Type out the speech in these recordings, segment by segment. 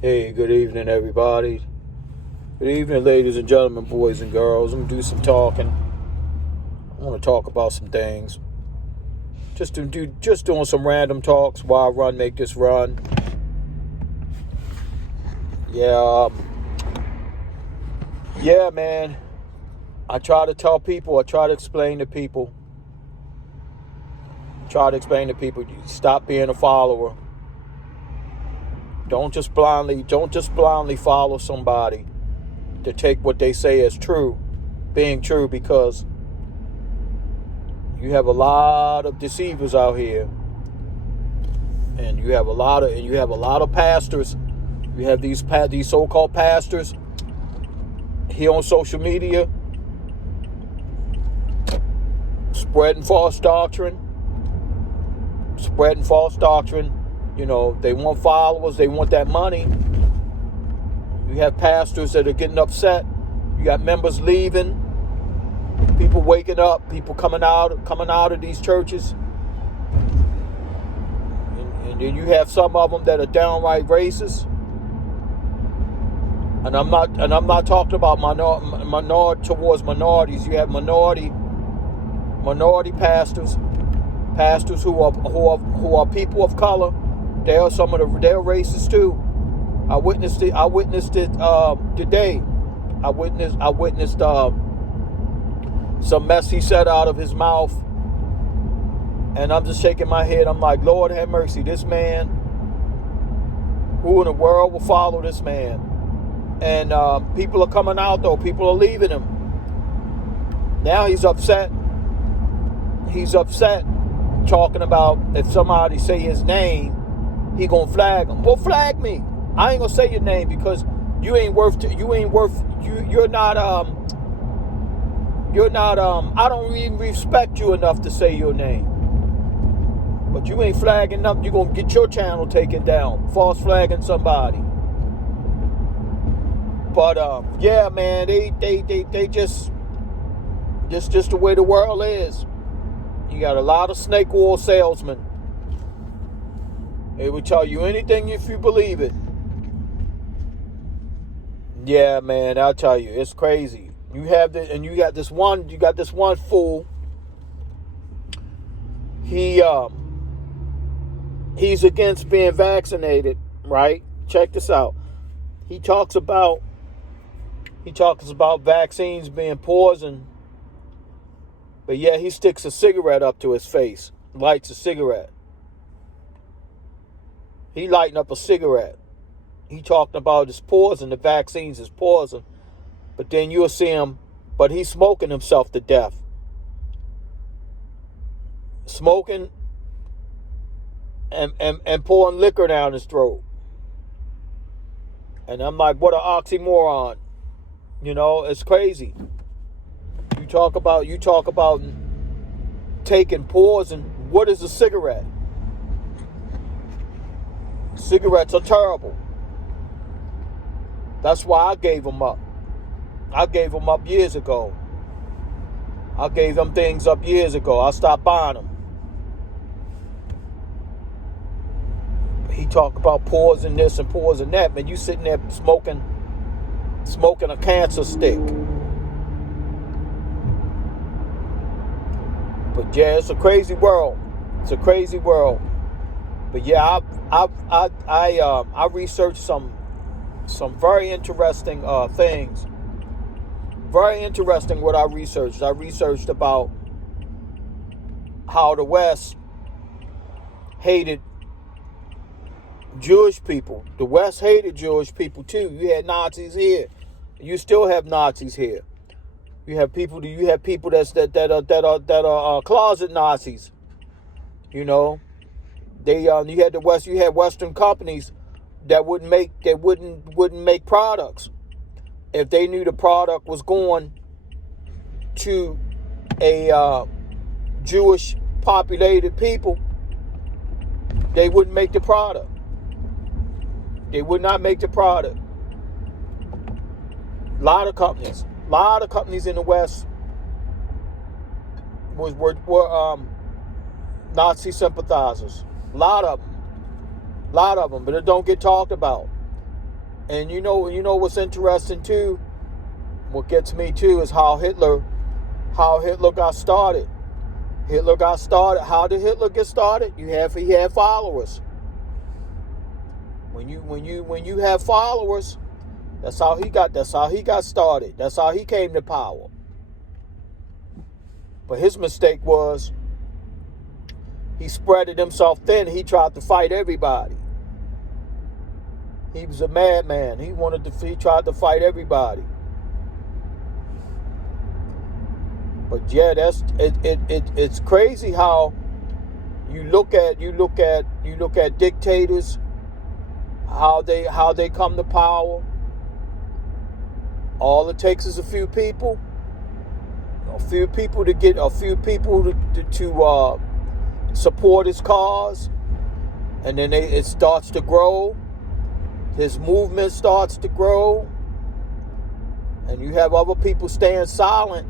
Hey, good evening, everybody. Good evening, ladies and gentlemen, boys and girls. I'm gonna do some talking. I want to talk about some things. Just doing some random talks while I make this run. Yeah, yeah, man. I try to tell people. I try to explain to people. Stop being a follower. Don't just blindly follow somebody to take what they say as being true, because you have a lot of deceivers out here, and you have a lot of pastors. You have these so-called pastors here on social media spreading false doctrine. You know, they want followers. They want that money. You have pastors that are getting upset. You got members leaving. People waking up. People coming out of these churches. And then you have some of them that are downright racist. And I'm not talking about minority towards minorities. You have minority pastors who are people of color. They're racist too. I witnessed it today. I witnessed some mess he said out of his mouth, and I'm just shaking my head. I'm like, Lord have mercy, this man. Who in the world will follow this man? And people are coming out though. People are leaving him. Now he's upset. Talking about if somebody say his name, he gonna flag him. Well, flag me. I ain't gonna say your name because you're not I don't even respect you enough to say your name. But you ain't flagging up, you're gonna get your channel taken down. False flagging somebody. But yeah, man, they just the way the world is. You got a lot of snake oil salesmen. They will tell you anything if you believe it. Yeah, man, I'll tell you, it's crazy. You got this one fool. He's against being vaccinated, right? Check this out. He talks about vaccines being poison. But yeah, he sticks a cigarette up to his face, lights a cigarette. He lighting up a cigarette. He talking about it's poison, the vaccines is poison. But then you'll see him, but he's smoking himself to death. Smoking and pouring liquor down his throat. And I'm like, what an oxymoron. You know, it's crazy. You talk about taking poison. What is a cigarette? Cigarettes are terrible. That's why I gave them up. I gave them up years ago. I gave them things up years ago. I stopped buying them. He talk about poison this and poison that. Man, you sitting there smoking a cancer stick. But yeah, it's a crazy world. But yeah, I researched some very interesting things. Very interesting what I researched. I researched about how the West hated Jewish people. The West hated Jewish people too. You had Nazis here. You still have Nazis here. You have people that are closet Nazis. You know, you had Western companies that wouldn't make products if they knew the product was going to a Jewish populated people. They wouldn't make the product. They would not make the product. A lot of companies in the West were Nazi sympathizers. A lot of them, but it don't get talked about. And you know what's interesting too? What gets me too is how Hitler got started. Hitler got started. How did Hitler get started? He had followers. When you have followers, that's how he got started. That's how he came to power. But his mistake was he spreaded himself thin. He tried to fight everybody. He was a madman. He tried to fight everybody. But yeah, it's crazy how you look at dictators, how they come to power. All it takes is a few people to support his cause, and then it starts to grow. His movement starts to grow, and you have other people staying silent.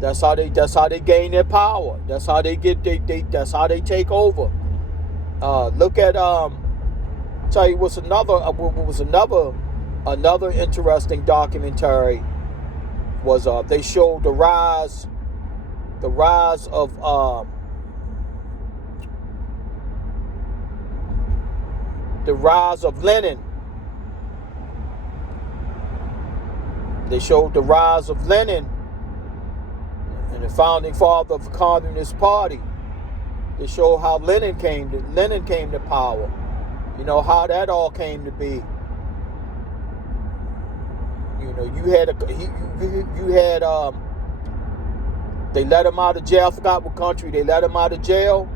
That's how they gain their power. That's how they that's how they take over. Look at tell you what's another interesting documentary was they showed the rise of Lenin. They showed the rise of Lenin and the founding father of the Communist Party. They show how Lenin came to power. You know how that all came to be. You know, they let him out of jail. I forgot what country. They let him out of jail.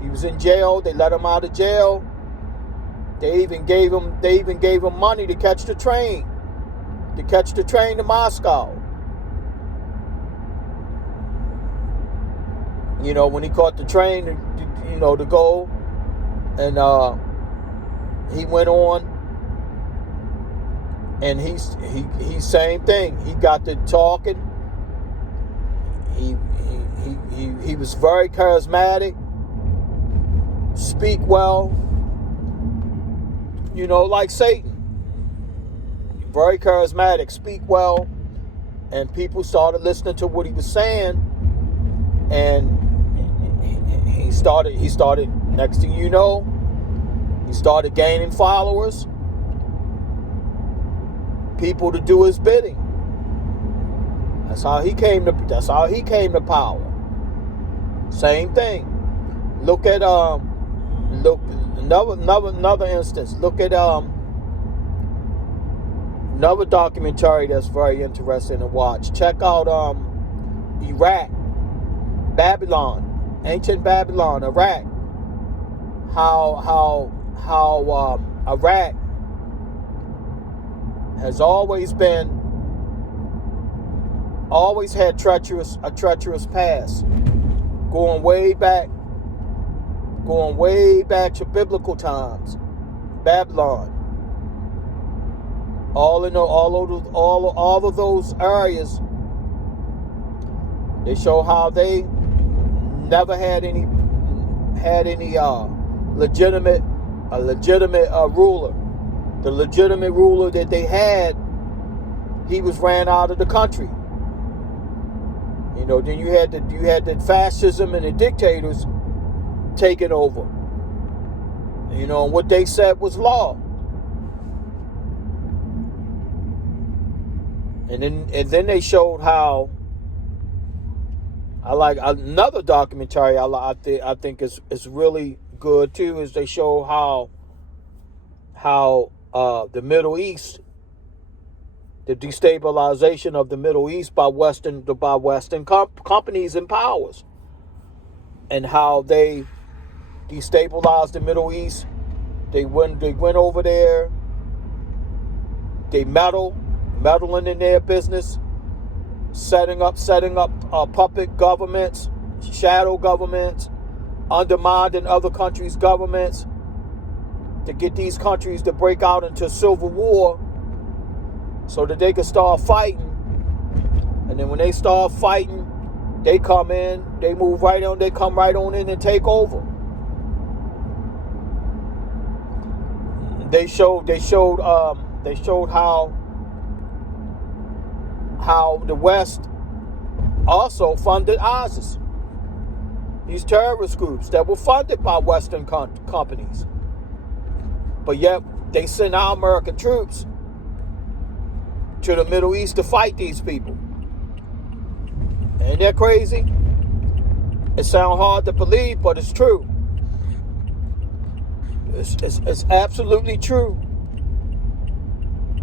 He was in jail. They let him out of jail. They even gave him money to catch the train to Moscow. You know, when he caught the train, to go, and he went on, and he same thing. He got to talking. He was very charismatic, speak well. You know, like Satan. Very charismatic, speak well, and people started listening to what he was saying, and he started. Next thing you know, he started gaining followers, people to do his bidding. That's how he came to power. Same thing. Look at another instance. Look at another documentary that's very interesting to watch. Check out Iraq, Babylon, ancient Babylon, Iraq. How Iraq has always had a treacherous past, going way back to biblical times. Babylon. All of those areas, they show how they never had any legitimate ruler. The legitimate ruler that they had, he was ran out of the country. You know, then you had the fascism and the dictators taking over. You know, and what they said was law. And then they showed how, I like another documentary I think is really good too, is they show how the Middle East, the destabilization of the Middle East by Western companies and powers, and how they destabilized the Middle East. They went over there. They meddling in their business, setting up puppet governments, shadow governments, undermining other countries' governments to get these countries to break out into civil war so that they can start fighting. And then when they start fighting, they come in, they move right on, they come right on in and take over. They showed how the West also funded ISIS. These terrorist groups that were funded by Western companies. But yet they send our American troops to the Middle East to fight these people. Ain't that crazy? It sounds hard to believe, but it's true. It's absolutely true.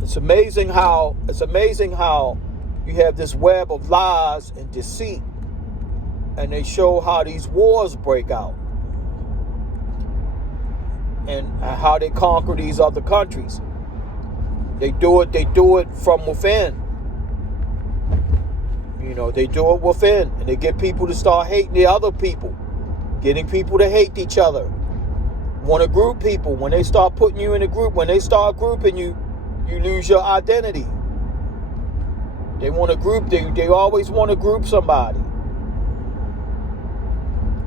It's amazing how you have this web of lies and deceit, and they show how these wars break out and how they conquer these other countries. They do it from within. They do it within, and they get people to start hating the other people, getting people to hate each other, want to group people. When they start putting you in a group, when they start grouping you, you lose your identity. They want to group. They always want to group somebody.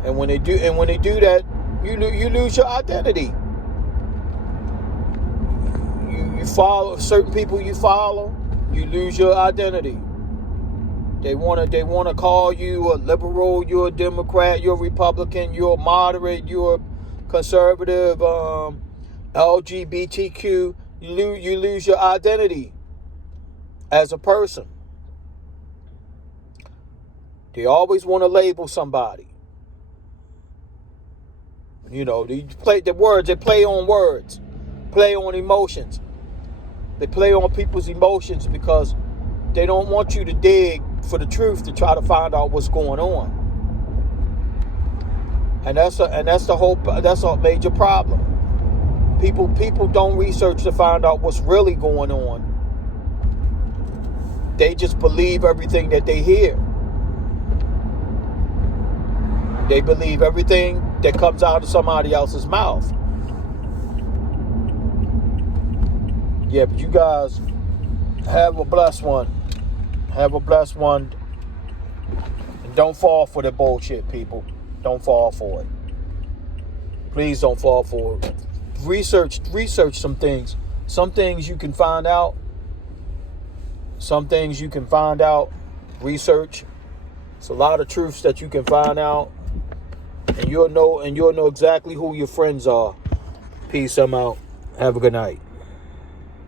And when they do that, you lose your identity. You follow certain people. You follow. You lose your identity. They want to call you a liberal. You're a Democrat. You're a Republican. You're a moderate. You're a conservative. LGBTQ. You lose your identity as a person. They always want to label somebody. They play the words. They play on words, play on emotions. They play on people's emotions because they don't want you to dig for the truth to try to find out what's going on. And that's a major problem. People don't research to find out what's really going on. They just believe everything that they hear. They believe everything that comes out of somebody else's mouth. Yeah, but you guys have a blessed one. Have a blessed one. And don't fall for the bullshit, people. Don't fall for it. Please don't fall for it. Research some things. Some things you can find out. Research. It's a lot of truths that you can find out. And you'll know exactly who your friends are. Peace. I'm out. Have a good night.